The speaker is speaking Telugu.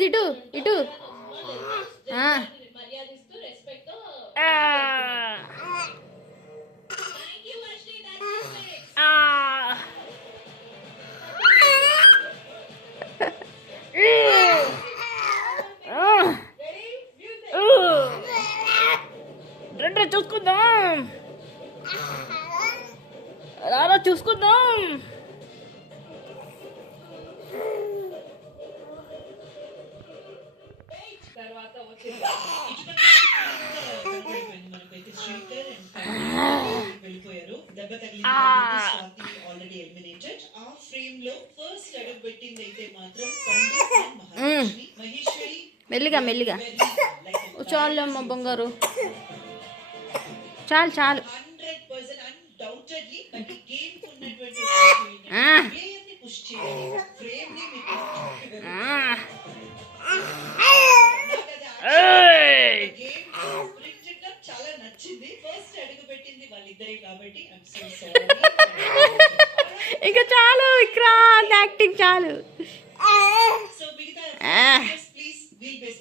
రాజు ఇటు ఇటు. రండి చూసుకుందాం, రారా చూసుకుందాం. వెళ్ళిపోయారు. దెబ్బ తగిలింది, ఆల్రెడీ ఎలిమినేటెడ్. ఆ ఫ్రేమ్ లో ఫస్ట్ అడుగు పెట్టింది అయితే మాత్రం పండిత్ అండ్ మహాలక్ష్మి. మహేశ్వరి మెల్లిగా మెల్లిగా. చాలు అమ్మ బంగారు, చాలు చాలు. 100% అన్డౌటెడ్లీ బట్ ఈ గేమ్ కు ఉన్నటువంటి ప్లేయర్ ని పుష్ చేయాలి, ఫ్రేమ్ ని మీకు చాలా నచ్చింది. ఫస్ట్ అడుగు పెట్టింది వాళ్ళిద్దరే కాబట్టి ఐ యామ్ సో సారీ. ఇంకా చాలు, ఇక్కడ యాక్టింగ్ చాలు. సో మిగతా ప్లీజ్ వీల్ బేస్